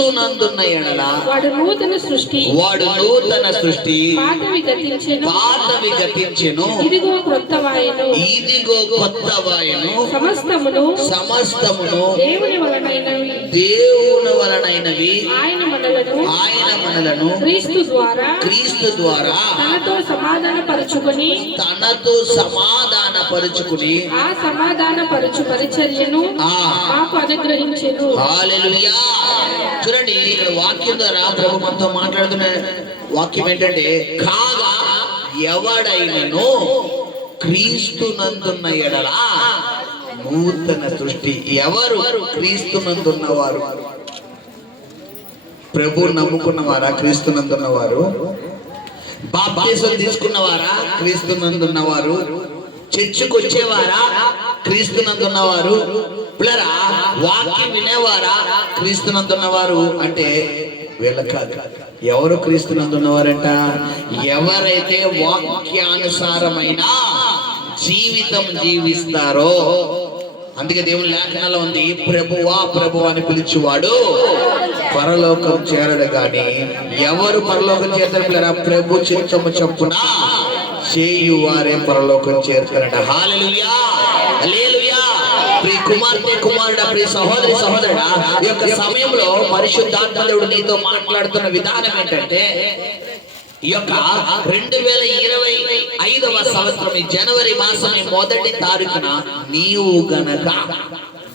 క్రీస్తు నందున్న ఎడల వాడు నూతన సృష్టి, పాతవి గతించెను, ఇదిగో క్రొత్తవాయెను. సమస్తమును దేవుని వలనైనవి ఆయన మనలను క్రీస్తు ద్వారా తనతో సమాధానపరుచుకొని ఆ సమాధానపరుచు పరిచర్యను మాకు అనుగ్రహించెను. హల్లెలూయా. చూడండి, ఇక్కడ వాక్యం ద్వారా ప్రభు మనతో మాట్లాడుతున్న వాక్యం ఏంటంటే, కాగా ఎవడైనను క్రీస్తు నందున్న ఎడల నూతన సృష్టి. ఎవరు క్రీస్తు నందున్నవారు? ప్రభు నమ్ముకున్నవారా? క్రీస్తు నందున్నవారు. బాప్తిసం తీసుకున్నవారా? క్రీస్తు నందున్నవారు. చర్చికి వచ్చేవారా? క్రీస్తు నందున్నవారు. పిల్లరా, వాక్యం వినేవారా? క్రీస్తు నందున్నవారు. అంటే వీళ్ళ కాదు. ఎవరు క్రీస్తు నందున్నవారంట? ఎవరైతే వాక్యానుసారమైన జీవితం జీవిస్తారో. అందుకే దేవుని లేఖనాల్లో ఉంది, ప్రభువా ప్రభు అని పిలిచేవాడు పరలోకం చేరడు. గాని ఎవరు పరలోకం చేరుతారు పిల్లరా? ప్రభు చిత్తము చొప్పున చేయువారే పరలోకం చేరుతారట. హల్లెలూయా, హల్లెలూయా. ప్రియ కుమార్తె, కుమారుడా, ప్రియ సహోదరి, సహోదరుడా, ఈ యొక్క సమయంలో పరిశుద్ధాత్మ దేవుడు నీతో మాట్లాడుతున్న విధానం ఏంటంటే, ఈ యొక్క 2025వ సంవత్సరం జనవరి మాసం 1వ తారీఖున నీవు గనక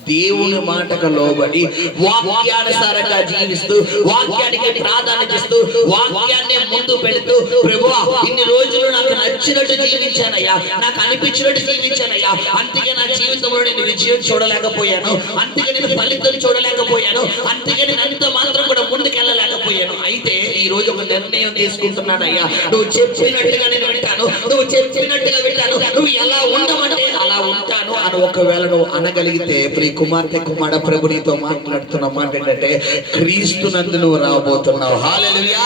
దేవుని మాటకు లోబడి వాక్యానుసారంగా జీవిస్తూ, వాక్యానికి ప్రాధాన్యత ఇస్తూ, వాక్యాన్ని ముందు పెడుతూ, ప్రభువా ఇన్ని రోజులు నాకు నచ్చినట్టు జీవించానయ్యా, నాకు అనిపించినట్టు జీవించానయ్యా, అందుకే నా జీవితంలో నేను విజయం చూడలేకపోయాను, అందుకే నేను ఫలితం చూడలేకపోయాను, అందుకే నేను అంత మాత్రం కూడా ముందుకెళ్ళలేకపోయాను. అయితే ఈ రోజు ఒక నిర్ణయం తీసుకుంటున్నానయ్యా, నువ్వు చెప్పినట్టుగా నేను వింటాను, నువ్వు చెప్పినట్టుగా వింటాను, నువ్వు ఎలా ఉండమంటే అలా ఉంటాను అని ఒకవేళ నువ్వు అనగలిగితే, ప్రియ కుమార్తె, కుమారుడా, ప్రభు నీతో మాట్లాడుతున్న మాట ఏంటంటే, క్రీస్తు నందు నువ్వు రాబోతున్నావు. హల్లెలూయా.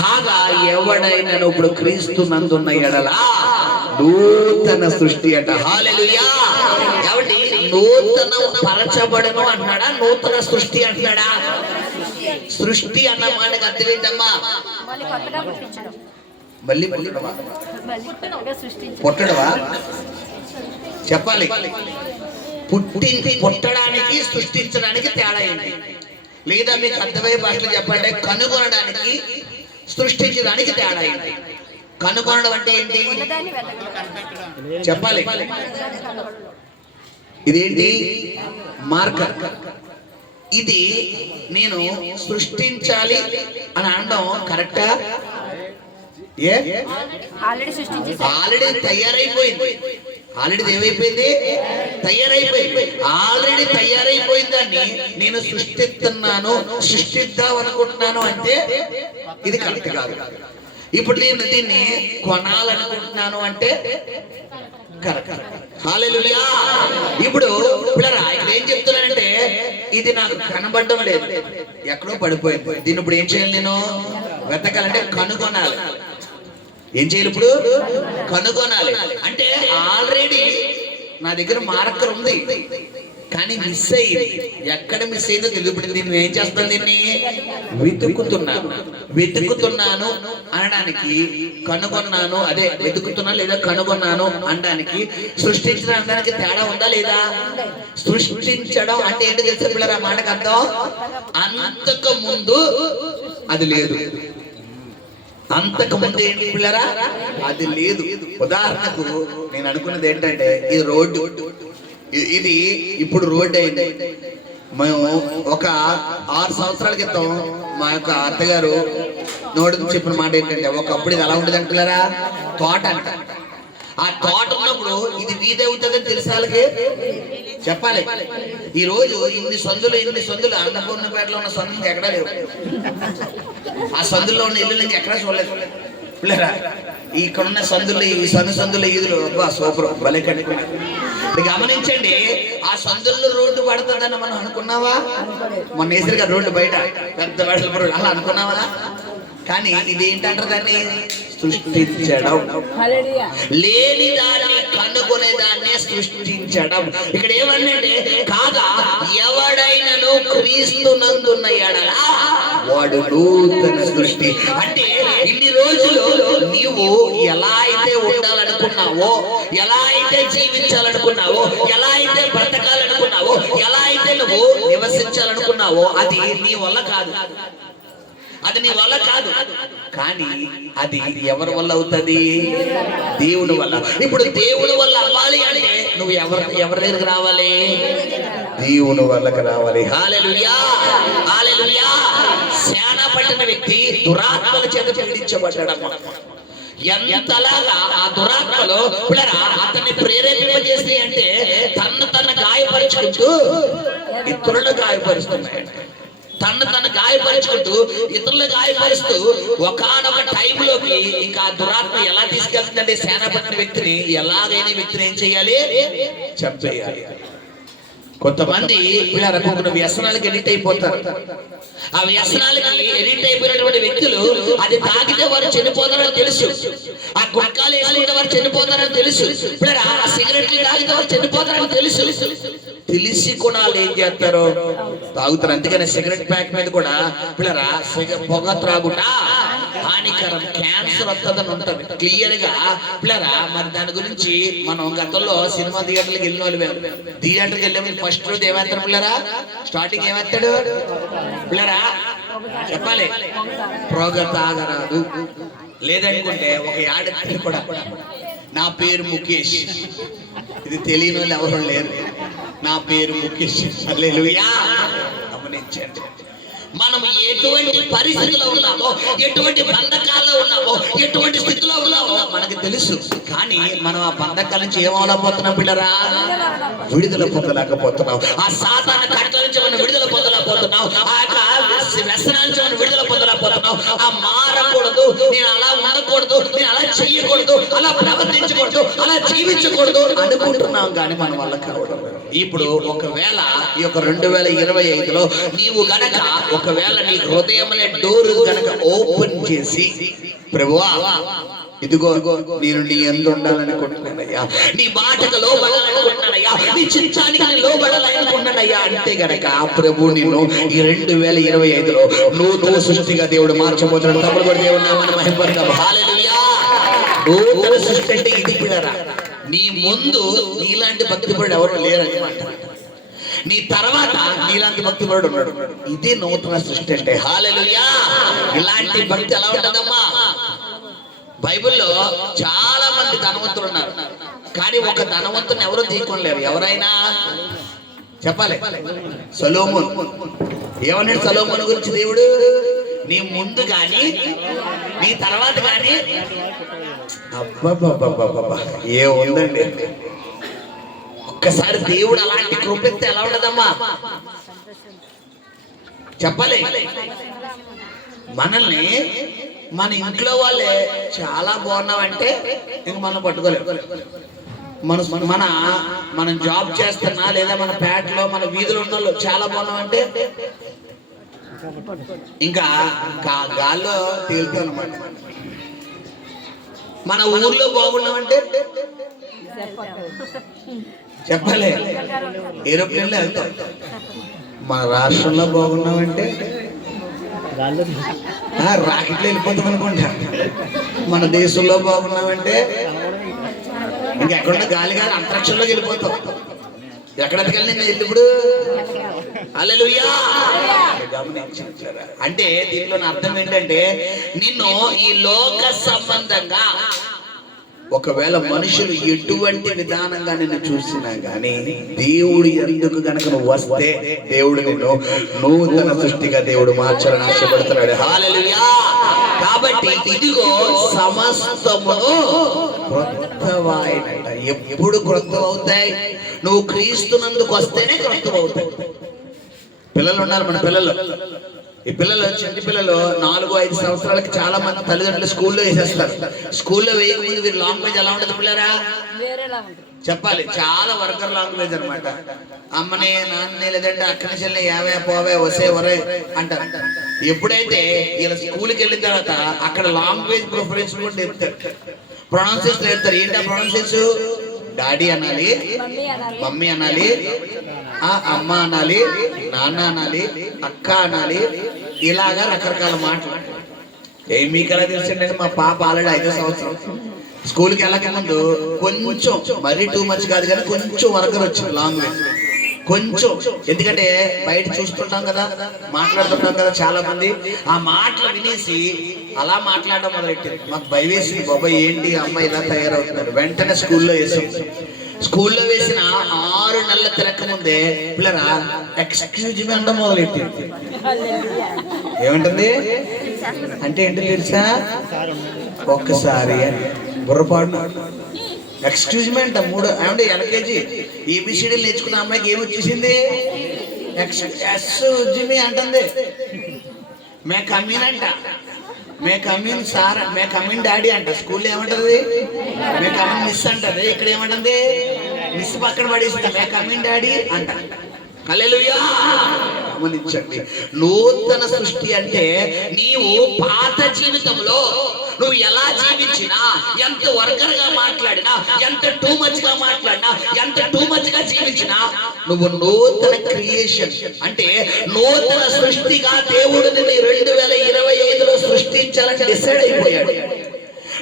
కాగా ఎవడైనా ఇప్పుడు క్రీస్తు నందున్న ఎడల నూతన సృష్టి అంట. హల్లెలూయా. కాబట్టి నూతన పరచబడను అంటున్నాడా? నూతన సృష్టి అంటున్నాడా? సృష్టి అన్న మాటకు అర్థం ఏంటమ్మా? మళ్ళీ పుట్టడవా? చెప్పాలి. పుట్టడానికి సృష్టించడానికి తేడా ఏంటి? లేదా మీకు అర్థమయ్యే భాషలో చెప్పండి, కనుగొనడానికి సృష్టించడానికి తేడా ఏంటి? కనుగొనడం అంటే ఏంటి చెప్పాలి? ఇదేంటి? మార్కర్. ఇది నేను సృష్టించాలి అని అనడం కరెక్టా? ఆల్రెడీ తయారైపోయింది. ఆల్రెడీ ఏమైపోయింది? తయారైపోయింది. ఆల్రెడీ తయారైపోయిన దాన్ని నేను సృష్టిస్తున్నాను, సృష్టిద్దాం అనుకుంటున్నాను అంటే ఇది కరెక్ట్ కాదు. ఇప్పుడు నేను దీన్ని కొనాలనుకుంటున్నాను అంటే కరెక్ట్. హల్లెలూయా. ఇప్పుడు పిల్లరా, ఇక్కడ ఏం చెప్తున్నానంటే, ఇది నాకు కనబడడం లేదు, ఎక్కడో పడిపోయింది. దీన్ని ఇప్పుడు ఏం చేయాలి? నేను వెతకాలంటే కనుగొనాలి. ఏం చేయాలి? ఇప్పుడు కనుగొనాలి. అంటే ఆల్రెడీ నా దగ్గర మార్కర్ ఉంది, కానీ మిస్ అయ్యింది. ఎక్కడ మిస్ అయిందో తెలియదు. దీన్ని ఏం చేస్తాను? దీన్ని వెతుకుతున్నాను అనడానికి, కనుగొన్నాను, అదే వెతుకుతున్నాను లేదా కనుగొన్నాను అనడానికి, సృష్టించడం అనడానికి తేడా ఉందా లేదా? సృష్టించడం అంటే ఏంటో తెలుసా పిల్లరా? మాటకు అర్థం, అంతకు ముందు అది లేదు. అంతకు ముందు ఏంటి పిల్లరా? అది లేదు. ఉదాహరణకు నేను అనుకున్నది ఏంటంటే, ఇది రోడ్డు, ఇది ఇప్పుడు రోడ్డు అయింది. మేము ఒక 6 సంవత్సరాల క్రితం మా యొక్క అత్తగారు నోటి చెప్పిన మాట ఏంటంటే, ఒకప్పుడు ఇది ఎలా ఉండేది అంటున్నారా? తోట అంట. ఆ తోట ఉన్నప్పుడు ఇది వీధి అవుతుందని తెలిసి వాళ్ళకి చెప్పాలి. ఈ రోజు ఇన్ని సందులు అన్నపూర్ణపేటలో ఉన్న సందులు ఎక్కడా లేవు. ఆ సందుల్లో ఉన్న ఇల్లు నుంచి ఎక్కడా చూడలేదు పిల్లరా. ఇక్కడ ఉన్న సందులు, ఈ సందుల ఈదులు సూపర్ భలే కట్టుకున్నాడు. గమనించండి, ఆ సందుల్లో రోడ్డు పడుతుందని మనం అనుకున్నావా? మొన్న వేసారు కదా రోడ్డు బయట, పెద్ద రోడ్డు, అలా అనుకున్నావా? కానీ ఇదేంటంటారు? దాన్ని సృష్టించడం. లేని దాన్ని కనుగొనే దాన్ని సృష్టించడం. ఇక్కడ ఏమన్నంటే, కాగా ఎవడైనను క్రీస్తు నందున్న పొందుకున్న ఎడల వాడు నూతన సృష్టి. అంటే ఇన్ని రోజులు నీవు ఎలా అయితే ఉండాలనుకున్నావో, ఎలా అయితే జీవించాలనుకున్నావో, ఎలా అయితే బ్రతకాలనుకున్నావో, ఎలా అయితే నువ్వు నివసించాలనుకున్నావో అది నీ వల్ల కాదు, అది నీ వల్ల కాదు. కానీ అది ఎవరి వల్ల అవుతుంది? దేవుని వల్ల. ఇప్పుడు దేవుని వల్ల అవ్వాలి అంటే నువ్వు ఎవరి దగ్గరికి రావాలి? దేవుని వల్లకి రావాలి. హల్లెలూయా, హల్లెలూయా. శాన పట్టిన వ్యక్తి దురాత్మల చేత పీడించబడ్డాడమ్మ. ఎంతలాగా ఆ దురాత్మలో అతన్ని ప్రేరేపింపజేసి అంటే తను గాయపరుచుకుంటూ ఇతరులను గాయపరుస్తున్నాయంట. తను గాయపరుచుకుంటూ ఇతరులు గాయపరుస్తూ ఒకానొక టైంలోకి ఇంకా దురాత్మ ఎలా తీసుకెళ్తుందంటే సేనాపట్టిన వ్యక్తిని ఎలాగైనా వ్యక్తిని ఏం చేయాలి? చంపేయాలి. కొంతమంది కొన్ని వ్యసనాలకు ఎడిట్ అయిపోతారు. ఆ వ్యసనాలకి ఎడిట్ అయిపోయినటువంటి వ్యక్తులు అది తాగితే వారు చనిపోతారని తెలుసు, ఆ గుట్కాలు వేసుకుంటే వారు చనిపోతారని తెలుసు, ఆ సిగరెట్లు తాగితే వారు చనిపోతారని తెలుసు. తెలిసి కూడా వాళ్ళు ఏం చేస్తారు? తాగుతారు. అందుకని సిగరెట్ ప్యాక్ మీద కూడా పొగ త్రాగుట హానికరం, క్యాన్సర్ వస్తుందని ఉంటది క్లియర్ గా. మరి దాని గురించి మనం గతంలో సినిమా థియేటర్కి వెళ్ళిన వాళ్ళు, థియేటర్కి వెళ్ళే ఫస్ట్ రోజు ఏమేస్తాడు స్టార్టింగ్ ఏమేస్తాడు చెప్పాలి? పొగ తాగరాదు. లేదనుకుంటే ఒక యాడ్ కూడా, నా పేరు ముఖేష్. ఇది తెలియని వాళ్ళు ఎవరు లేరు. నా పేరు ముఖేష్. హల్లెలూయా. గమనించండి, మనం ఎటువంటి పరిస్థితిలో ఉన్నామో, ఎటువంటి బంధకాల్లో ఉన్నామో, ఎటువంటి స్థితిలో ఉన్నామో మనకు తెలుసు. కానీ మనం ఆ బంధకాల నుంచి ఏమవలేకపోతున్నాం పిల్లరా? విడుదల పొందలేకపోతున్నాం. ఆ సాతాను కట్టల నుంచి మనం విడుదల పొందలేకపోతున్నాం. ఆ యొక్క వ్యసనాల నుంచి మనం విడుదల పొందలేకపోతున్నాం. ఆ మారకూడదు, నేను అలా ఉండకూడదు, నేను అలా చెయ్యకూడదు, అలా ప్రవర్తించకూడదు, అలా జీవించకూడదు అనుకుంటున్నాం. కానీ మన వల్ల కావడం. ఇప్పుడు ఒకవేళ ఈ యొక్క 2025లో నీవు గనక ఒకవేళ నీ హృదయం అనే డోర్ గనక ఓపెన్ చేసి, ప్రభువా ఇదిగో నేను నీ యందు ఉండాలనుకుంటున్నానయ్యా, నీ మాటకు లోబడాలనుకుంటున్నానయ్యా, నీ చిత్తానికి లోబడాలనుకుంటున్నానయ్యా అంటే గనక ప్రభు నిన్ను ఈ 2025లో నూతన సృష్టిగా దేవుడు మార్చబోతున్నాడు. తప్పుడు కూడా దేవుడు నామమున మహిమపడదాం. హల్లెలూయా. నూతన సృష్టి అంటే ఇది పిల్లరా. నీ ముందు నీలాంటి భక్తిపరుడు ఎవరు లేరన్నమాట. నీ తర్వాత నీలాంటి భక్తిపరుడు ఉన్నాడు. ఇది నూతన సృష్టి అంటే. హల్లెలూయా. ఇలాంటి భక్తి ఎలా ఉంటుందమ్మా? బైబిల్లో చాలా మంది ధనవంతులు ఉన్నారు, కానీ ఒక ధనవంతుని ఎవరు తీసుకోలేరు. ఎవరైనా చెప్పాలి? సొలొమోను. ఏమన్నాడు సొలొమోను గురించి దేవుడు? నీ ముందు గాని నీ తర్వాత గాని అబ్బబ్బబ్బబ్బబ్బా ఏ ఉందండి. ఒక్కసారి దేవుడు అలాంటి కృపెత్తే ఎలా ఉండదమ్మా? చెప్పాలి? మనల్ని మన ఇంట్లో వాళ్ళే చాలా బాగున్నామంటే ఇంక మనం పట్టుకోలేము. మనం జాబ్ చేస్తున్నా లేదా మన పేటలో మన వీధులు ఉన్న వాళ్ళు చాలా బాగున్నామంటే ఇంకా గాల్లో తేలుతాం అన్నమాట. మన ఊర్లో బాగున్నామంటే చెప్పాలి? ఏరోప్లేన్లో వెళ్తాం. మన రాష్ట్రంలో బాగున్నామంటే రాకెట్లో వెళ్ళిపోతాం అనుకుంటా. మన దేశంలో బాగున్నామంటే ఇంకెక్కడ గాలి గాలి అంతరిక్షంలోకి వెళ్ళిపోతాం. ఎక్కడికి వెళ్ళి ఇప్పుడు హల్లెలూయా. గమనించారా? అంటే దీనిలో అర్థం ఏంటంటే నిన్ను ఈ లోక సంబంధంగా ఒకవేళ మనుషులు ఎటువంటి విధానంగా నిన్ను చూసినా గానీ దేవుడు ఎందుకు గనక నువ్వు వస్తే దేవుడు నిన్ను నూతన సృష్టిగా దేవుడు మార్చాలని ఆశపడుతున్నాడు. హల్లెలూయా. కాబట్టి ఇదిగో సమస్తము క్రొత్తవాయనంట. ఎప్పుడు క్రొత్తమవుతాయి? నువ్వు క్రీస్తునందుకు వస్తేనే క్రొత్తమవుతాయి. పిల్లలు ఉన్నారు, మన పిల్లలు. ఈ పిల్లలు చిన్న పిల్లలు 4-5 సంవత్సరాలకి చాలా మంది తల్లిదండ్రులు స్కూల్లో వేసేస్తారు. స్కూల్లో వేయకముందు వీరి లాంగ్వేజ్ ఎలా ఉంటుంది పిల్లరా? చెప్పాలి? చాలా వర్కర్ లాంగ్వేజ్ అనమాట. అమ్మనే నాన్నే లేదంటే అక్కడి చెల్లి యావే పోవే వసే వరే అంటారు. ఎప్పుడైతే ఇలా స్కూల్కి వెళ్ళిన తర్వాత అక్కడ లాంగ్వేజ్ ప్రిఫరెన్స్ కూడా చెప్తారు, ప్రొనౌన్సియేషన్ చెప్తారు. ఏంటి ఆ ప్రొనౌన్సియేషన్? డాడీ అనాలి, మమ్మీ అనాలి, అమ్మ అనాలి, నాన్న అనాలి, అక్క అనాలి, ఇలాగా రకరకాల మాటలు. మీకు ఎలా తెలిసిందంటే మా పాప ఆల్రెడీ 5వ సంవత్సరం. స్కూల్కి వెళ్ళక ముందు కొంచెం మరీ టూ మచ్ కాదు కానీ కొంచెం వరకు వచ్చింది లాంగ్వేజ్ కొంచెం. ఎందుకంటే బయట చూస్తుంటాం కదా, మాట్లాడుతుంటాం కదా చాలా మంది, ఆ మాటలు వినేసి అలా మాట్లాడడం మొదలెట్టింది. మాకు భయం వేసింది, బాబాయ్ ఏంటి అమ్మాయి ఇలా తయారవుతున్నారు. వెంటనే స్కూల్లో వేసాం. స్కూల్లో వేసిన 6 నెలల తిరక్క ముందే పిల్లరా ఎక్స్క్యూజ్ మీ అనడం మొదలెట్టింది. ఏమంటుంది అంటే ఏంటో తెలుసా, ఒక్కసారి బుర్రపాడు ఎక్స్క్యూజ్ మీ అంట. 3 ఏమంటే ఎల్కేజీ ఏబిసిడీలు నేర్చుకున్న అమ్మాయికి ఏమొచ్చేసింది, ఎక్స్క్యూజ్ అంటుంది. మే కమీన్ అంట, మే కమీన్ సార్, మే కమీన్ డాడీ అంట. స్కూల్లో ఏమంటది, మే కమీన్ మిస్ అంటది. ఇక్కడ ఏమంటుంది, మిస్ పక్కన పడేసింది, మే కమీన్ డాడీ అంట. హల్లెలూయా. గమనించండి, నూతన సృష్టి అంటే నీవు పాత జీవితంలో నువ్వు ఎలా జీవించినా, ఎంత వర్గర్గా మాట్లాడినా, ఎంత టూ మచ్ గా మాట్లాడినా, ఎంత టూ మచ్ గా జీవించినా, నువ్వు నూతన క్రియేషన్ అంటే నూతన సృష్టిగా దేవుడు నిన్ను 2025లో సృష్టించాలని డిసైడ్ అయిపోయాడు.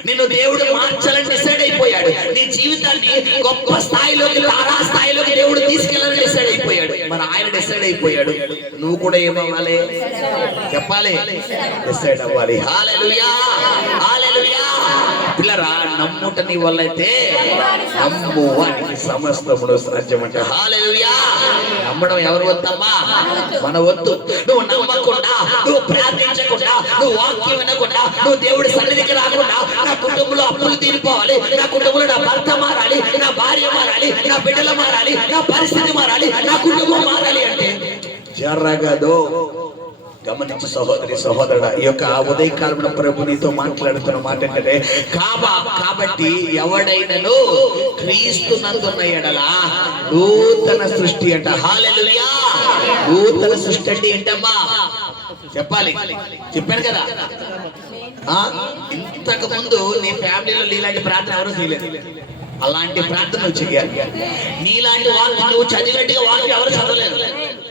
నిన్ను దేవుడు మార్చాలని డిసైడ్ అయిపోయాడు. నీ జీవితాన్ని గొప్ప స్థాయిలోకి, తారా స్థాయిలోకి దేవుడు తీసుకెళ్ళాలని డిసైడ్ అయిపోయాడు. మరి ఆయన డిసైడ్ అయిపోయాడు, నువ్వు కూడా ఏమవ్వాలి చెప్పాలి, డిసైడ్ అవ్వాలి. హల్లెలూయా, హల్లెలూయా. పిల్లరా, నమ్ముట నీ వల్ల అయితే నమ్ము వానికి సమస్తమును సాధ్యమంట. హల్లెలూయా. నమ్మడం ఎవరు వద్దమ్మా, మన వద్దు. నువ్వు నమ్మకుండా, నువ్వు ప్రార్థించకుండా, నువ్వు వాక్యం వినకుండా, నువ్వు దేవుడి సన్నిధికి రాకుండా, నా కుటుంబంలో అప్పులు తీరిపోవాలి, నా కుటుంబంలో నా భర్త మారాలి, నా భార్య మారాలి, నా బిడ్డలు మారాలి, నా పరిస్థితి మారాలి, నా కుటుంబం మారాలి అంటే జరగదు. గమనించు సహోదరి సహోదరుడా, ఈ యొక్క ఉదయకాలమున ప్రభు నీతో మాట్లాడుతున్న మాట ఏంటంటే, కాబట్టి ఎవడైనను క్రీస్తునందున్న ఎడల నూతన సృష్టి అంట. హల్లెలూయా. నూతన సృష్టి అంటే ఏంటమ్మా చెప్పాలి, చెప్పాను కదా. ఇంతకు ముందు నీ ఫ్యామిలీలో నీలాంటి ప్రార్థన ఎవరు చేయలేదు. అలాంటి ప్రార్థన నువ్వు చెయ్యాలి. నీలాంటి వాక్యం నువ్వు చదివినట్టుగా వాక్యం ఎవరు చదవలేదు,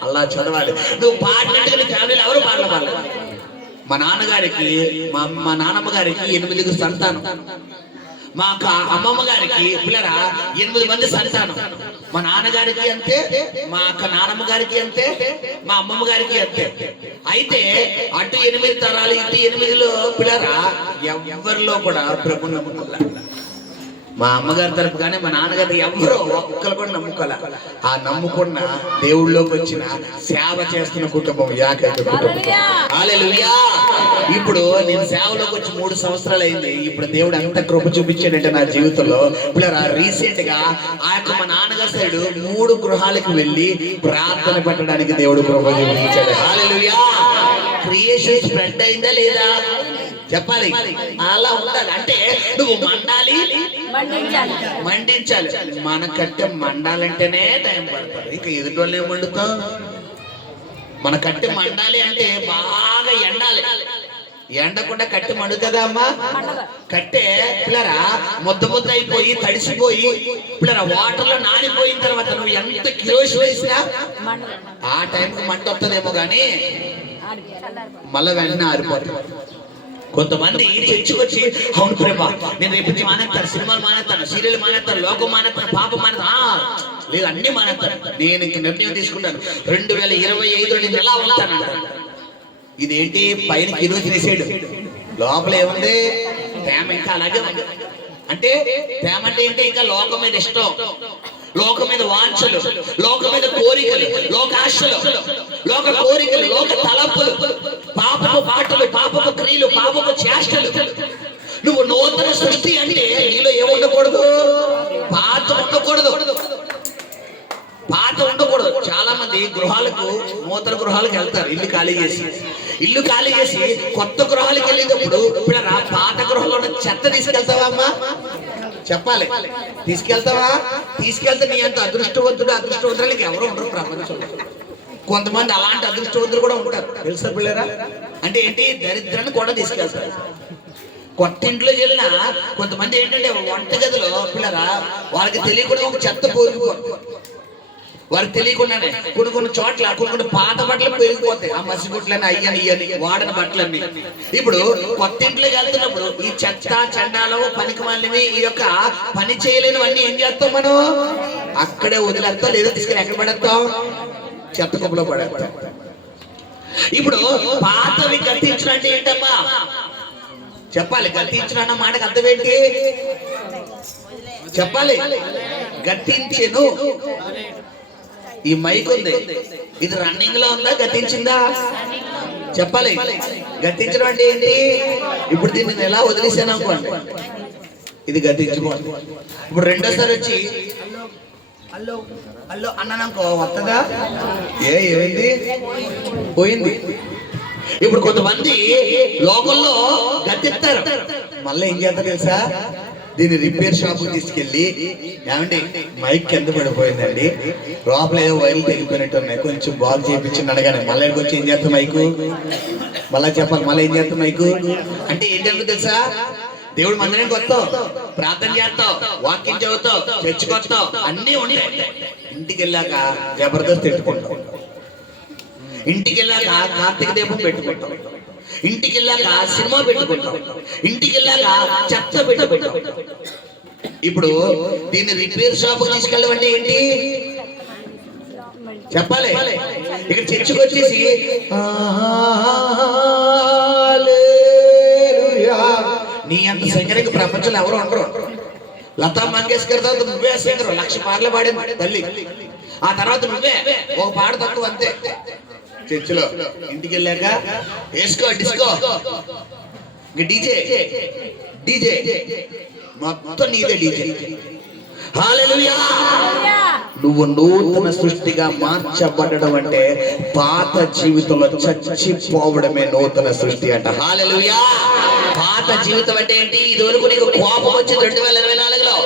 అలా చదవాలి. నువ్వు పాడినట్టుగా నీ ఫ్యామిలీలో ఎవరు పాడలేదు. మా నాన్నగారికి మా నాన్నమ్మ గారికి 8 సంతానం, మా అమ్మమ్మ గారికి పిల్లరా 8 మంది సంతానం. మా నాన్నగారికి అంతే, మా అక్క నాన్నమ్మ గారికి అంతే, మా అమ్మమ్మ గారికి అంతే. అయితే అటు 8 తరాలు, ఇటు 8లో పిల్లరా ఎవరిలో కూడా ప్రభు నమ్ముకోలే. మా అమ్మగారి తరపు కానీ మా నాన్నగారి ఎవరో ఒక్కరు కూడా నమ్ముకోలే. ఆ నమ్ముకున్న దేవుళ్ళలోకి వచ్చిన సేవ చేస్తున్న కుటుంబం ఏకైక కుటుంబం. హల్లెలూయా. ఇప్పుడు నేను సేవలోకి వచ్చి 3 సంవత్సరాలు అయింది. ఇప్పుడు దేవుడు అంత కృప చూపించాడంటే నా జీవితంలో. ఇప్పుడు రీసెంట్ గా ఆ యొక్క మా నాన్నగారి సైడ్ 3 గృహాలకు వెళ్ళి ప్రార్థన పెట్టడానికి దేవుడు కృప చూపించాడు. హల్లెలూయా. క్రియేషన్ స్ప్రెడ్ అయిందా లేదా చెప్పాలి. అలా ఉండాలి. అంటే నువ్వు మండాలి, మండించాలి. మన కట్టె మండాలంటేనే టైం పడుతుంది, ఇంకా ఎదుటి వాళ్ళు ఏం మండుతాం. మన కట్టె మండాలి అంటే బాగా ఎండాలి. ఎండకుండా కట్టె మండుతుందా అమ్మా? కట్టె పిల్లరా ముద్ద అయిపోయి తడిసిపోయి పిల్లరా వాటర్ లో నానిపోయిన తర్వాత నువ్వు ఎంత కిరోసి వేసినా ఆ టైంకి మంట వస్తుందేమో కానీ మళ్ళీ వెంటనే ఆరిపోతుంది. కొంతమంది చర్చకొచ్చి అవును ప్రభా నేను రేపు మానేస్తాను, సినిమాలు మానేస్తాను, సీరియల్ మానేస్తాను, లోకం మానేస్తాను, పాపం మానేస్తాను, లేదు అన్ని మానేస్తాను. నేను ఇంక నిర్ణయం తీసుకుంటాను, 2025 నేను ఎలా ఉంటానంట. ఇదేంటి పైన కిలో తినేసాడు, లోపల ఏముంది తేమ ఇంకా అలాగే ఉంది. అంటే తేమ అంటే ఏంటి, ఇంకా లోకం మీద ఇష్టం, లోకం మీద వాంఛలు, లోకం మీద కోరికలు, లోక ఆశలు, లోక కోరికలు, లోక తలపులు, పాపపు పాటలు, పాపపు క్రియలు, పాపపు చేష్టలు. నువ్వు నూతన సృష్టి అంటే నీలో ఏముండకూడదు, పాత ఉండకూడదు, పాత ఉండకూడదు. చాలా మంది గృహాలకు నూతన గృహాలకు వెళ్తారు ఇల్లు ఖాళీ చేసి కొత్త గృహాలకు వెళ్ళేటప్పుడు ఇప్పుడు పాత గృహంలో ఉన్న చెత్త తీసుకెళ్తావా అమ్మా చెప్పాలి, తీసుకెళ్తావా? తీసుకెళ్తే నీ అంత అదృష్టవంతురాలకి ఎవరు ఉండరు ప్రపంచంలో. కొంతమంది అలాంటి అదృష్టవంతులు కూడా ఉంటారు తెలుసా పిల్లరా. అంటే ఏంటి, దరిద్రాన్ని కూడా తీసుకెళ్తారు. కొత్త ఇంట్లోకి వెళ్ళినా కొంతమంది ఏంటంటే వంటగదిలో పిల్లరా వాళ్ళకి తెలియకుండా ఒక చెత్త పోరిపోతుంది. వారికి తెలియకుండానే కొన్ని చోట్ల కొన్ని పాత బట్టలు పెరిగిపోతాయి. ఆ మసిగుట్లని అయ్యని ఇయ్యని వాడిన బట్టలన్నీ. ఇప్పుడు కొత్త ఇంట్లోకి వెళ్తున్నప్పుడు ఈ చెత్త చండాలము పనికి మాలినవి ఈ యొక్క పని చేయలేనివన్నీ ఏం చేస్తాం మనం? అక్కడే వదిలేస్తాం, లేదా తీసుకుని ఎక్కడ పడేస్తాం? చెత్త కుప్పలో పడేస్తాం. ఇప్పుడు పాతవి గతించడం అంటే ఏంటమ్మా చెప్పాలి? గతించడం అన్న మాటకు అర్థం ఏంటి చెప్పాలి? గతించెను. ఈ మైక్ ఉంది, ఇది రన్నింగ్ లో ఉందా గతించిందా? చెప్పాలి. గతించడం అంటే ఏంటి? ఇప్పుడు దీన్ని నేను ఎలా వదిలేసాను అనుకోండి, ఇది గతించుకోండి. ఇప్పుడు రెండోసారి వచ్చి హలో హలో అన్నానుకో, వస్తుందా? ఏమైంది? పోయింది. ఇప్పుడు కొంతమంది లోకల్లో గతిస్తారు, మళ్ళీ ఏం చేస్తారు తెలుసా? దీన్ని రిపేర్ షాప్ తీసుకెళ్ళి, ఏమండి మైక్ కింద పడిపోయిందండి, లోపల ఏదో వైర్లు తెగిపోయినట్టు ఉన్నాయి, కొంచెం బాగు చేయించండి అనగానే మళ్ళీ వచ్చి ఏం చేస్తాం? మైకు మళ్ళీ చెప్పాలి, మళ్ళీ ఏం చేస్తాం? మైకు అంటే ఏంటంటే తెలుసా? దేవుడు మందిరానికి వస్తావు, ప్రార్థన చేస్తావు, వాక్యం చదువుతావు, చర్చకొస్తావు, అన్నీ ఉంటాయి. ఇంటికి వెళ్ళాక జబర్దస్త్ పెట్టుకుంటావు, ఇంటికి వెళ్ళాక కార్తీక దీపం పెట్టుకుంటాం, ఇంటికి వెళ్ళాక సినిమా పెట్టుకుంటాం, ఇంటికి వెళ్ళాక చెత్త పెట్టుకుంటాం. ఇప్పుడు దీన్ని రిపేర్ షాప్ తీసుకెళ్ళమంటే ఏంటి చెప్పాలి? ఇక్కడ చర్చకు వచ్చేసి నీ అంత సింగరింగ్ ప్రపంచంలో ఎవరు ఉండరు. లతా మంగేష్కర్ తర్వాత నువ్వే సింగర్, 1,00,000 పాటలు పాడింది తల్లి. ఆ తర్వాత నువ్వే ఒక పాట తక్కువ అంతే చర్చిలో. ఇంటికి వెళ్ళాక వేసుకో డిస్కో, డీజే డీజే మొత్తం నీదే డీజే. హల్లెలూయా! నువ్వు నూతన సృష్టిగా మార్చబడడం అంటే పాత జీవితంలో చచ్చిపోవడమే నూతన సృష్టి అంట. హల్లెలూయా! పాత జీవితం అంటే ఏంటి? ఇదివరకు నీకు కోపం వచ్చింది 2024లో,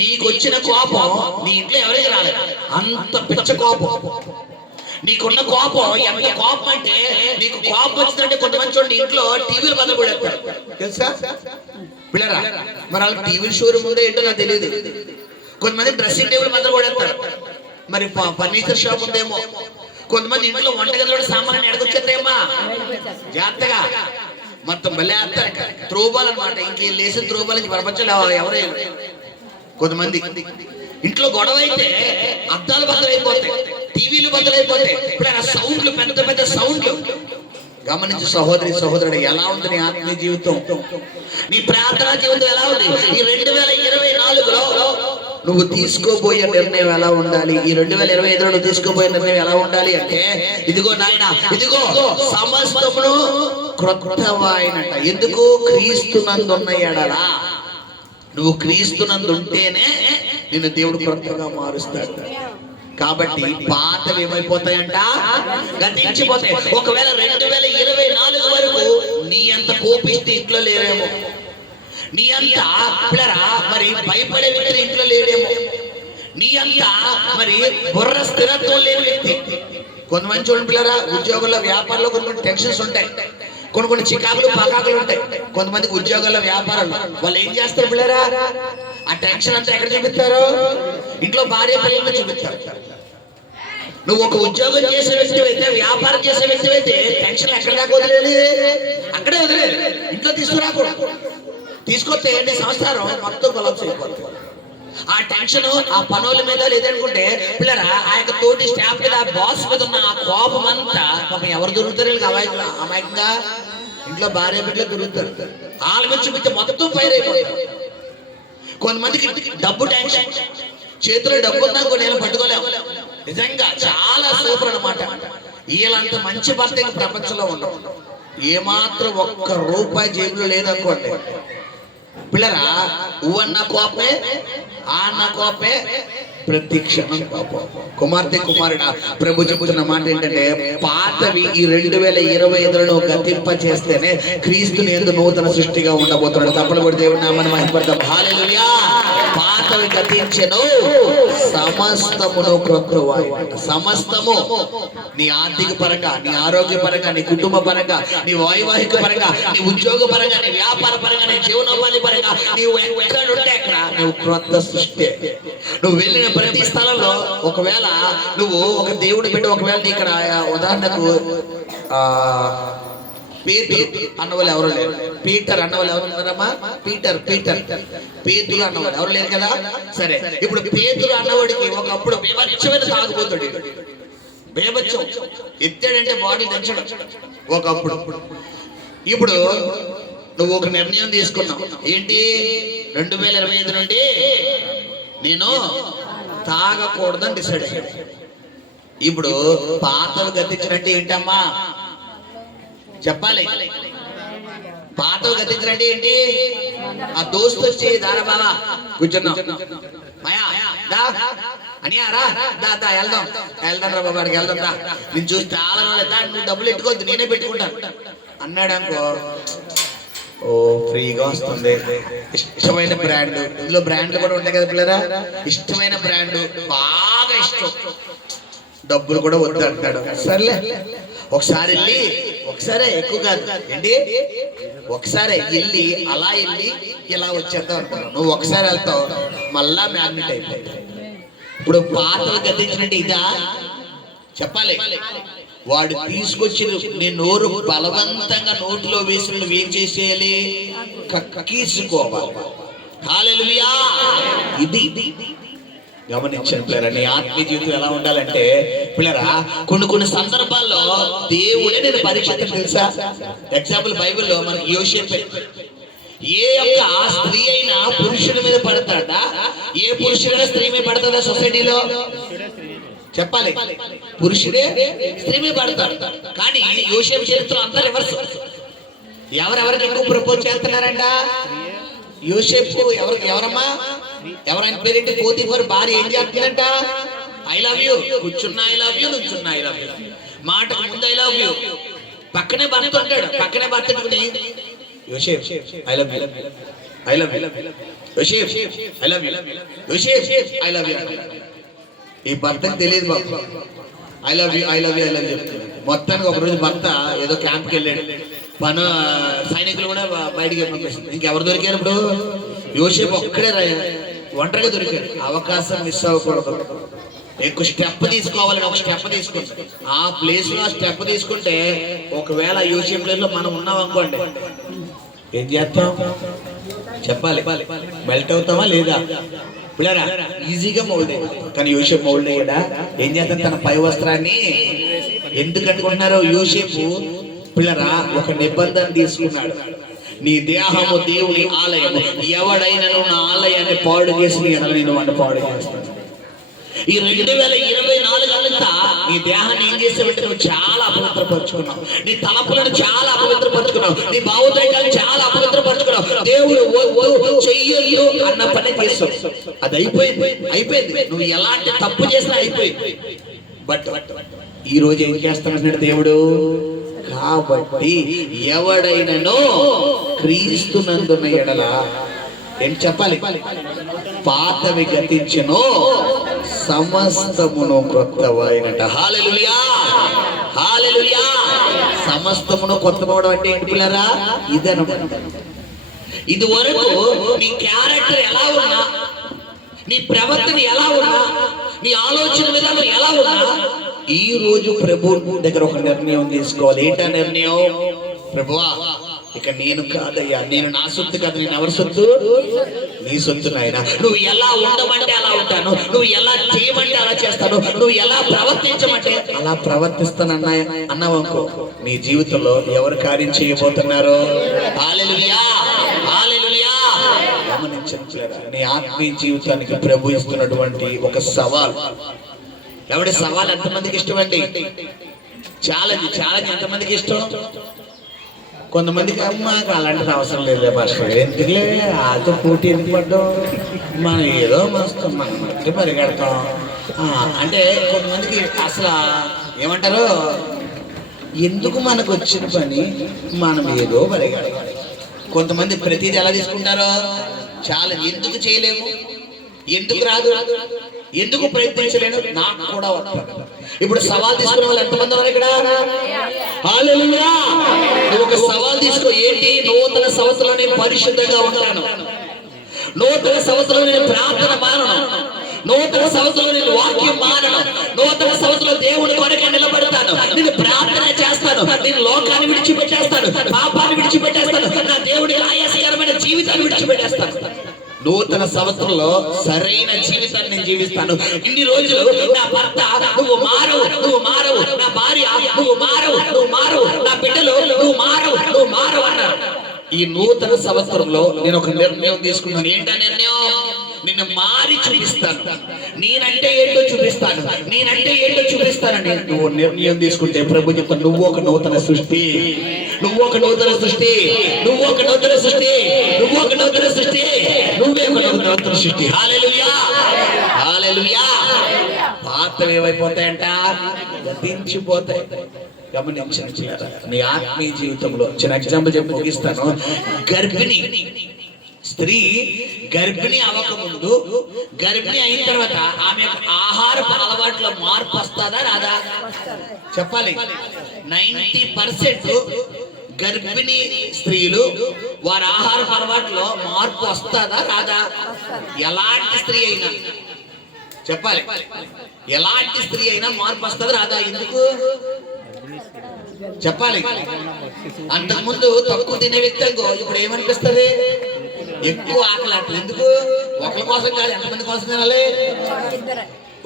నీకు వచ్చిన కోపం నీ ఇంట్లో ఎవరికి రాలేదు, అంత పిచ్చ కోపం నీకున్న కోపం. ఎంత కోపం అంటే నీకు కోపం వచ్చిందంటే కొంతమంది చూడండి ఇంట్లో టీవీలు బదులు పడేస్తారు తెలుసా పిల్లరా? మరి వాళ్ళకి టీవీ షోరూమ్ ఉందో ఏంటో నాకు తెలియదు. కొంతమంది డ్రెస్సింగ్ టేబుల్ బదులు పడేస్తారు, మరి ఫర్నిచర్ షాప్ ఉందేమో. కొంతమంది ఇంట్లో వంటగదిలో సామాన్లు ఎడకొచ్చేస్తాయమ్మా జాగ్రత్తగా మొత్తం భలే వేస్తారు. త్రోబాల్ అనమాట, ఇంక లేసిన త్రోబాల్ ప్రపంచంలో ఎవరే. కొంతమంది ఇంట్లో గొడవ అయితే అద్దాలు బద్దలైపోతాయి, టీవీలు బద్దలైపోతాయి. ఇప్పుడు ఆ సౌండ్లు, పెద్ద పెద్ద సౌండ్లు. గమనించి సహోదరి సహోదరుడు, ఎలా ఉంది నీ ఆత్మీయ జీవితం, నీ ప్రార్థనా జీవితం ఎలా ఉంది? ఈ 2024లో నువ్వు తీసుకోబోయే నిర్ణయం ఎలా ఉండాలి? ఈ 2025లో నువ్వు తీసుకోబోయే నిర్ణయం ఎలా ఉండాలి అంటే, ఇదిగో నాయన, ఇదిగో సమస్తమును క్రొత్తవాయనంట. ఎందుకు? క్రీస్తునందున్న ఎడల. నువ్వు క్రీస్తునందు ఉంటేనే నిన్ను దేవుడు క్రొత్తగా మారుస్తాడు. కాబట్టి పాతవి ఏమైపోతాయంట? గతించిపోతాయి. ఒకవేళ 2024 వరకు నీ అంత కోపిస్తే ఇంట్లో లేరేమో, నీ అంత మరి భయపడే వ్యక్తి ఇంట్లో లేడేమో, నీ అంత మరి బుర్ర స్థిరత్వం లేని వ్యక్తి. కొంతమంది చూడండి పిల్లరా, ఉద్యోగంలో వ్యాపారంలో కొన్ని టెన్షన్స్ ఉంటాయి, కొన్ని చికాకులు పకాకులు ఉంటాయి. కొంతమందికి ఉద్యోగాల్లో వ్యాపారాలు వాళ్ళు ఏం చేస్తారు పిల్లరా? ఆ టెన్షన్ అంతా ఎక్కడ చూపిస్తారు? ఇంట్లో భార్య పిల్లలను చూపిస్తారు. నువ్వు ఒక ఉద్యోగం చేసే వ్యక్తి అయితే, వ్యాపారం చేసే వ్యక్తి అయితే టెన్షన్ ఎక్కడ దాకా వదిలేదు? అక్కడే వదిలేదు, ఇంట్లో తీసుకురాకూడదు. తీసుకొస్తే ఏంటి? సంస్కారం మొత్తం కొలాప్స్ అయిపోతుంది. ఆ టెన్షన్ ఆ పనుల మీద లేదనుకుంటే పిల్లరా, ఆ యొక్క తోటి స్టాఫ్ మీద, ఆ బాస్ మీద ఉన్న ఆ కోపం అంతా పాపం ఎవరు దొరుకుతారు? అమాయకంగా ఇంట్లో భార్య బిడ్డలు దొరుకుతారు. వాళ్ళ మీద చూపిస్తే మొత్తం ఫైర్ అయిపోతారు. కొంతమందికి డబ్బు టెన్షన్, చేతిలో డబ్బు ఉన్నా కూడా నేను పట్టుకోలేము. నిజంగా చాలా సూపర్ అన్నమాట. వీళ్ళంత మంచి భర్త ప్రపంచంలో ఉండవు. ఏమాత్రం ఒక్క రూపాయి జేబులో లేదనుకోండి పిల్లరా, ఊవన్న కోపే, ఆ అన్న కోపే, ప్రతి క్షణం కోపం. కుమార్తె కుమారుడా, ప్రభు చెబుతున్న మాట ఏంటంటే, పాతవి ఈ 2025లో గతింప చేస్తేనే క్రీస్తుని యందు నూతన సృష్టిగా ఉండబోతున్నాడు. తప్పలు కూడా దేవుడి నామాన్ని మహిమపడతాం. హల్లెలూయా! పాతవి గతించెను, సమస్తమును క్రొత్తవాయనట. సమస్తము నీ ఆర్థిక పరంగా, నీ ఆరోగ్య పరంగా, నీ కుటుంబ పరంగా, నీ వైవాహిక పరంగా, నీ ఉద్యోగ పరంగా, నీ వ్యాపార పరంగా, నీ జీవనోపాధి పరంగా నీవు ఎక్కడుంటే అక్కడ నువ్వు క్రొత్త సృష్టి. నువ్వు వెళ్ళిన ప్రతి స్థలంలో ఒకవేళ నువ్వు ఒక దేవుడి బిడ్డ, ఒకవేళ నీ ఇక్కడ ఉదాహరణకు పేతురు అన్నవాళ్ళు ఎవరు లేరు, పీటర్ అన్నవాళ్ళు ఎవరు ఉన్నారమ్మా? పీటర్ పేతురు అన్నవాళ్ళు ఎవరు లేరు కదా. సరే, ఇప్పుడు పేతురు అన్నవాడికి ఒకప్పుడు బీభత్సమైన తాగుపోతాడు, బీభత్సం ఎత్తాడంటే బాడీ దంచడం ఒకప్పుడు. ఇప్పుడు నువ్వు ఒక నిర్ణయం తీసుకున్నావు, ఏంటి? 2025 నుండి నేను తాగకూడదని డిసైడ్ అయ్యాడు. ఇప్పుడు పాతలు గతించినట్టు ఏంటమ్మా చెప్పాలి? పాతలు గతించినట్టు ఏంటి? ఆ దోస్తు వచ్చి దారా బాబా కూర్చున్నాం, మాయా అని వెళ్దాం రా బాబా, అడికి వెళ్దాం రా, నేను చూసి చాలా నువ్వు డబ్బులు ఎట్టుకోవద్దు, నేనే పెట్టుకుంటాను అన్నాడు అనుకో, ఓ ఫ్రీగా వస్తుంది. ఇష్టమైన బ్రాండ్, ఇందులో బ్రాండ్లు కూడా ఉంటాయి కదా పిల్లరా, ఇష్టమైన బ్రాండ్ బాగా ఇష్టం, డబ్బులు కూడా వద్దు అంటాడు. సర్లే ఒకసారి వెళ్ళి, ఒకసారి ఎక్కువ కాదు ఏంటి, ఒకసారి వెళ్ళి అలా వెళ్ళి ఇలా వచ్చేద్దాం అనుకున్నావు. నువ్వు ఒకసారి వెళ్తావు, మళ్ళా మ్యాగ్నెట్ అయిపోతావు. ఇప్పుడు పాత్రలు గతించినట్టు ఇదా చెప్పాలి? వాడు తీసుకొచ్చి నీ నోరు బలవంతంగా నోటిలో వేసి నువ్వేం చేసేయాలి? కక్కీసుకోవాలి. హల్లెలూయా. ఇది గమనించండి పిల్లరా, నీ ఆత్మీయ జీవితం ఎలా ఉండాలంటే పిల్లరా, కొన్ని సందర్భాల్లో దేవుడే నేను పరీక్షించడం తెలుసా? ఎగ్జాంపుల్ బైబిల్లో మనకి యోసేపు, ఏ యొక్క స్త్రీ అయినా పురుషుడి మీద పడతాడా? ఏ పురుషుడైనా స్త్రీ మీద పడతాడా? సొసైటీలో చెప్పాలి, పురుషుడే స్త్రీ మీద పడతాడు. కానీ యోసేపు చరిత్ర అంతా రివర్స్. ఎవరెవరికి ఎక్కువ ప్రపోజ్ చేస్తున్నారంట? యోసేపు ఎవరమ్మా? ఎవరైనా పేరేంటి? పోతీఫర్ భార్య ఏం చేస్తుందంట? ఐ లవ్ యూ, కూర్చున్నా ఐ లవ్ యూ, నుంచున్నా ఐ లవ్ యూ, మాటకు ముందు ఐ లవ్ యూ, పక్కనే భర్త ఉంటాడు, పక్కనే భర్త Yosepu I love you, I love you, Yosepu I love you, Yosepu I love you. ఈ భర్తకి తెలియదు బాబు, I love you I love you I love you చెప్తున్నాడు. మొత్తానికి ఒకరోజు భర్త ఏదో క్యాంప్కి వెళ్ళాడు, సైనికులు కూడా బయటికి పంపిస్తుంది. ఇంకెవరు దొరికారు? ఇప్పుడు యోసేపు ఒక్కడే ఒంటరిగా దొరికాడు. అవకాశం మిస్ అవ్వకూడదు, ఎక్కువ స్టెప్ తీసుకోవాలని ఒక స్టెప్ తీసుకుంటాం. ఆ ప్లేస్ లో స్టెప్ తీసుకుంటే ఒకవేళ యోసేపు ప్లేస్ లో మనం ఉన్నాం అనుకోండి, ఏం చేస్తాం చెప్పాలి? మెల్ట్ అవుతామా లేదా? పిల్లరా ఈజీగా మౌల్డ్ అయ్యాడు. కానీ యోసేపు మౌల్డ్ అయ్యాడా? ఏం చేస్తాను? తన పై వస్త్రాన్ని ఎందుకు అనుకుంటున్నారు? యోసేపు పిల్లరా ఒక నిబంధన తీసుకున్నాడు, నీ దేహము దేవుని ఆలయము, ఎవడైనా నా ఆలయాన్ని పాడు చేసి నేను వాడిని పాడు చేస్తాను. ఈ 2024 అంతా నీ దేహాన్ని ఏం చేసావంటే నువ్వు చాలా అపవిత్రపరుచుకున్నావు, నీ తలపులను చాలా అపవిత్రపరుచుకున్నావు, నీ భావోద్రేకాలను చాలా అపవిత్రపరుచుకున్నావు. దేవుడు వద్దు చెయ్యొద్దు అన్న పని చేస్తావు. అది అయిపోయింది. నువ్వు ఎలాంటి తప్పు చేసినా అయిపోయింది. బట్ ఈ రోజు ఏం చేస్తానంటే దేవుడు, కాబట్టి ఎవడైనానో క్రీస్తునందున్న ఎడల ఏం చెప్పాలి? పాతవి గతించెను, సమస్తమును క్రొత్తవైనట. హల్లెలూయా, హల్లెలూయా. సమస్తమును కొత్తవడం అంటే ఏంటి పిల్లరా? ఇదన్నమాట. ఇది వరకు నీ క్యారెక్టర్ ఎలా ఉన్నా, నీ ప్రవర్తన ఎలా ఉన్నా, నీ ఆలోచన విధానం ఎలా ఉన్నా, ఈ రోజు ప్రభు దగ్గర ఒక నిర్ణయం తీసుకోవాలి. ఏంటా నిర్ణయం? ప్రభువా, ఇక నేను కాదయ్యా, నేను నా సొత్తు కాదు, నేను ఎవరి సొత్తు? నీ సొత్తు నాయన. నువ్వు ఎలా ఉండమంటే అలా ఉంటాను, నువ్వు ఎలా చేయమంటే అలా చేస్తాను, నువ్వు ఎలా ప్రవర్తించమంటే అలా ప్రవర్తిస్తాను అన్నావనుకో, నీ జీవితంలో ఎవరు కార్యం చేయబోతున్నారు? హల్లెలూయా, హల్లెలూయా. గమనించండి, నీ ఆత్మీయ జీవితానికి ప్రభు ఇస్తున్నటువంటి ఒక సవాల్. ఎవడి సవాల్ ఎంతమందికి ఇష్టం అండి? ఛాలెంజ్ ఎంతమందికి ఇష్టం? కొంతమందికి అమ్మాకి అలాంటిది అవసరం లేదు, ఎందుకులే ఆతో పోటీ ఎందుకు పడ్డాం, మనం ఏదో మస్తు మనం మధ్య పరిగెడతాం అంటే. కొంతమందికి అసలు ఏమంటారు, ఎందుకు మనకు వచ్చిన పని మనం ఏదో పరిగెడతాం. కొంతమంది ప్రతిదీ ఎలా తీసుకుంటారో, చాలా ఎందుకు చేయలేము, ఎందుకు రాదు, ఎందుకు ప్రయత్నించలేను? నాకు కూడా వస్తాను. ఇప్పుడు సవాల్ తీసుకునే వాళ్ళు ఎంతమంది ఉన్నారు ఇక్కడ? హల్లెలూయా! నువ్వు ఒక సవాల్ తీసుకో. ఏంటి? నూతన సంవత్సరంలో నేను పరిశుద్ధంగా ఉంటాను, నూతన సంవత్సరంలో నేను ప్రార్థన మానను, నూతన సంవత్సరంలో నేను వాక్యం మానను, నూతన సంవత్సరంలో దేవుని కొరకే నిలబడతాను, నేను ప్రార్థన చేస్తాను, నేను లోకాన్ని విడిచిపెట్టేస్తాను, పాపాన్ని విడిచిపెట్టేస్తాను, నా దేవుడికి ఆయాసకరమైన జీవితాన్ని విడిచిపెట్టేస్తాను. నూతన సంవత్సరంలో సరైన జీవితాన్ని నేను జీవిస్తాను. ఇన్ని రోజులు నా భర్త నువ్వు మారవు, నువ్వు మారవు, నా భార్య నువ్వు మారవు, నువ్వు మారవు, నా బిడ్డలు నువ్వు మారవు, నువ్వు మారవు అన్నారు. ఈ నూతన సంవత్సరంలో నేను ఒక నిర్ణయం తీసుకున్నాను. ఏంటా నిర్ణయం? నిన్ను మారి చూపిస్తాను, నేనంటే ఏంటో చూపిస్తాను, నేనంటే ఏంటో చూపిస్తానని నువ్వు నిర్ణయం తీసుకుంటే ప్రభు చెప్తాను, నువ్వు ఒక నూతన సృష్టి, నువ్వు ఒక నూతన సృష్టి, నువ్వు ఒక నూతన సృష్టి, నువ్వు ఒక నూతన సృష్టి, నువ్వే ఒక నూతన సృష్టి. హల్లెలూయా! హల్లెలూయా! పాతవి ఏమైపోతాయంట? గతించిపోతాయి. గమనించండి, నీ ఆత్మీయ జీవితంలో చిన్న ఎగ్జాంపుల్ చెప్పి ముగిస్తాను. గర్భిణి స్త్రీ గర్భిణి అవ్వకముందు, గర్భిణి అయిన తర్వాత ఆమె ఆహారపు అలవాట్లో మార్పు వస్తుందా రాదా? చెప్పాలి. 90% గర్భిణీ స్త్రీలు వారి ఆహారపు అలవాట్లో మార్పు వస్తుందా రాదా? ఎలాంటి స్త్రీ అయినా చెప్పాలి, ఎలాంటి స్త్రీ అయినా మార్పు వస్తుందా రాదా? ఎందుకు చెప్పాలి? అంతకుముందు తక్కువ తినే వ్యక్తి అనుకో, ఇప్పుడు ఏమనిపిస్తుంది? ఎక్కువ ఆకలి. ఎందుకు? ఒకరి కోసం కాదు, ఎంతమంది కోసం తినాలి?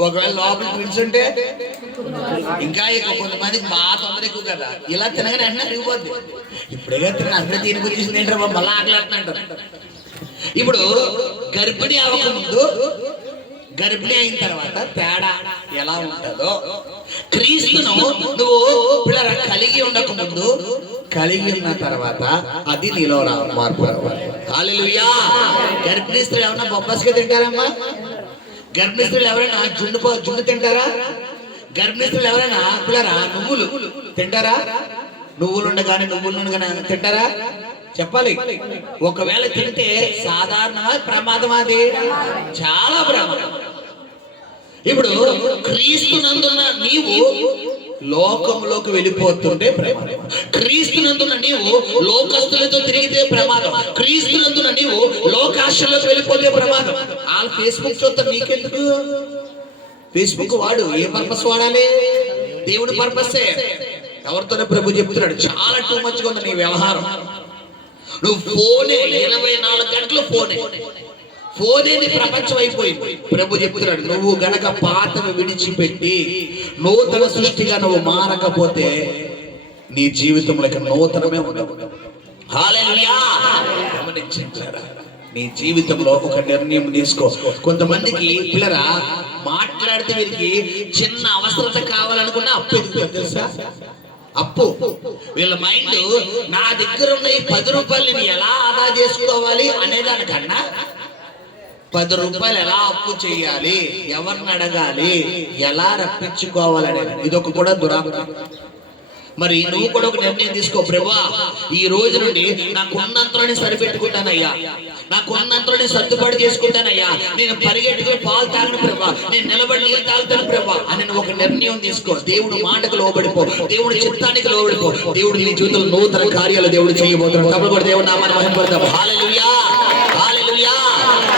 ఒకవేళ లోపలికి పిలుచుంటే ఇంకా ఎక్కువ, కొంతమందికి బాగా తొందర ఎక్కువ కదా, ఇలా తినగానే వెంటనే అరిగిపోద్ది. ఇప్పుడే తిన్న అప్పుడే తిని గురించి ఏంటారు, మళ్ళీ ఆకలింటారు. ఇప్పుడు గర్భిణి అవ్వకముందు, గర్భిణి అయిన తర్వాత తేడా ఎలా ఉంటుందో, క్రీస్తును నువ్వు పిల్లల కలిగి ఉండక ముందు, కలిగి ఉన్న తర్వాత అది నీలో మార్పు రావాలి. హల్లెలూయా! గర్భిణీ స్త్రీలు ఎవరైనా బొబ్బస్గా తింటారమ్మా? గర్భిణీ స్త్రీలు ఎవరైనా జున్ను తింటారా? గర్భిణీ స్త్రీలు ఎవరైనా పిల్లరా నువ్వులు తింటారా? నువ్వులు ఉండగానే తింటారా? చెప్పాలి. ఒకవేళ తింటే సాధారణమా ప్రమాదమా? అది చాలా ప్రమాదం. ఇప్పుడు క్రీస్తునందున్న నీవు లోకంలోకి వెళ్ళిపోతుంటే ప్రమాదం, క్రీస్తునందున్న నీవు లోకస్తులతో తిరిగితే ప్రమాదం, క్రీస్తునందున్న నీవు లోకాశలోకి వెళ్ళిపోతే ప్రమాదం. వాళ్ళు ఫేస్బుక్ చూస్తే నీకెందుకు? ఫేస్బుక్ వాడు, ఏ పర్పస్ వాడాలి? దేవుడి పర్పస్సే. ఎవరితోనే ప్రభు చెప్తున్నాడు, చాలా టూ మచ్గా ఉంది నీ వ్యవహారం. నువ్వు ఫోనే 24 గంటలు ఫోనే నీ ప్రపంచం అయిపోయింది. ప్రభు చెప్తున్నాడు, నువ్వు గనక పాతను విడిచిపెట్టి నూతన సృష్టిగా నువ్వు మారకపోతే నీ జీవితంలో నూతనమే ఉండదు. హల్లెలూయా! గమనించారా? నీ జీవితంలో ఒక నిర్ణయం తీసుకో. కొంతమందికి పిల్లరా మాట్లాడితే వీరికి చిన్న అవసరత కావాలనుకున్నా అప్పు ఎదుగుతుంది తెలుసా? అప్పు. వీళ్ళ మైండ్ నా దగ్గర ఉన్న ఈ 10 రూపాయలు నేను ఎలా ఆదా చేసుకోవాలి అనేదానికన్నా 10 రూపాయలు ఎలా అప్పు చేయాలి, ఎవరిని అడగాలి, ఎలా రప్పించుకోవాలని, ఇదొక కూడా దురాత్మ. మరి నువ్వు కూడా ఒక నిర్ణయం తీసుకో. ప్రభువా, ఈ రోజు నుండి నాకున్నంతలోనే సరిపెట్టుకుంటానయ్యా, నాకున్నంతలోనే సర్దుబాటు చేసుకుంటానయ్యా, నేను పరిగెట్టుకుని పాలు తాగను ప్రభా, నేను నిలబడి నీళ్ళు తాగుతాను ప్రభా అని నువ్వు ఒక నిర్ణయం తీసుకో. దేవుడు మాటకు లోబడిపో, దేవుడి చిత్తానికి లోబడిపో. దేవుడు నీ జీవితంలో నూతన కార్యాలు దేవుడు చేయబోతున్నాడు. తప్పకుండా కూడా దేవుడు నామాన్ని మహిమపడతాం. హల్లెలూయా! హల్లెలూయా!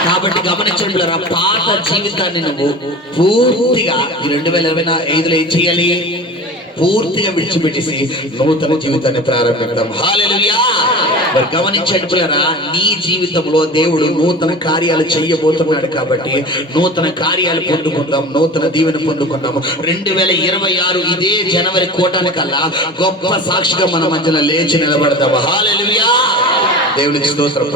కాబట్టి గమనించండి, పాత జీవితాన్ని నువ్వు పూర్తిగా ఈ 2025లో ఏం చేయాలి? పూర్తిగా విడిచిపెట్టేసి నూతన జీవితాన్ని ప్రారంభిద్దాం. హల్లెలూయా! మరి గమనించండి పిల్లరా, నీ జీవితంలో దేవుడు నూతన కార్యాలు చేయబోతున్నాడు. కాబట్టి నూతన కార్యాలు పొందుకుందాం, నూతన దీవెన పొందుకుందాం. 2026 ఇదే జనవరి కోటానికల్లా గొప్ప సాక్షిగా మన మధ్యలో లేచి నిలబడదాం. హల్లెలూయా! దేవునికి స్తోత్రం.